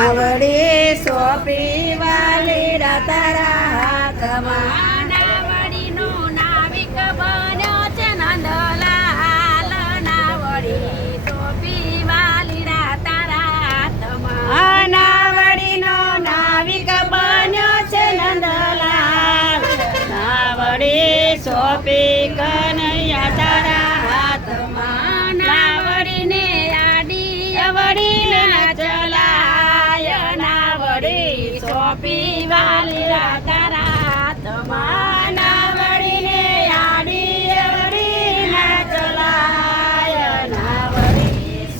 નાવડી સોંપી વાલી તારા હાથમાં. નાવડી સોંપી વાલીડા તારા હાથમાં નાવડીને આડી અવડી ના ચલાય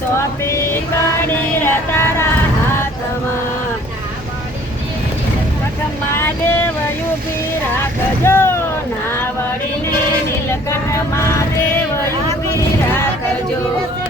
સોંપી કનૈયા તારા હાથમાં નીલકંઠમાં દેવ યુગી રાખજો. નાવડીને નીલકંઠમાં દેવ યુગી રાખજો.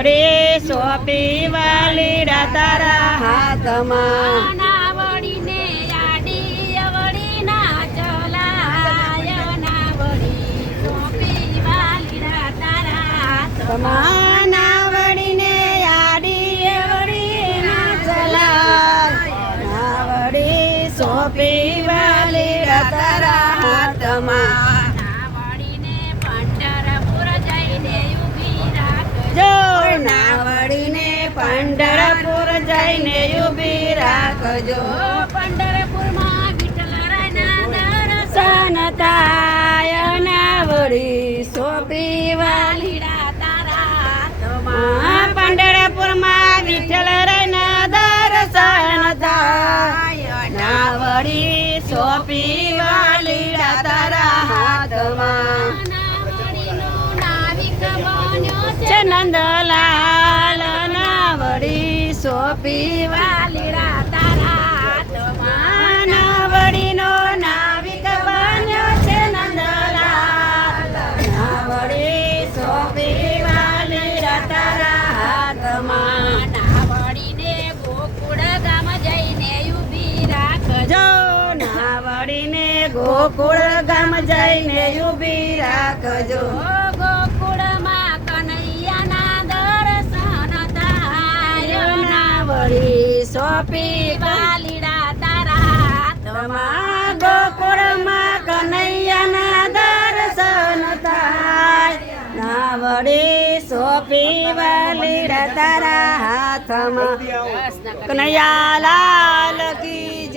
નાવડી સોંપી વાલી તારા હાથમાં. Come આડી પંઢરપુર જઈને ઊભી રાખજો. નાવડી સોંપી તારા હાથમાં નાવડીનો નાવિક બન્યો છે નંદલાલ. નાવડી સોંપી વાલીડા તારા હાથમાં નાવડીને ગોકુળ ગામ જઈને ઊભી રાખજો. નાવડીને ગોકુળ ગામ જઈને ઊભી રાખજો. ગોકુળમાં સોંપી વાલીડા તારા. હાથમાં તમા ગોકુળમાં કનૈયાના દર્શન થાય. સોંપી વાલીડા તારા હાથમાં. કનૈયા લાલ કી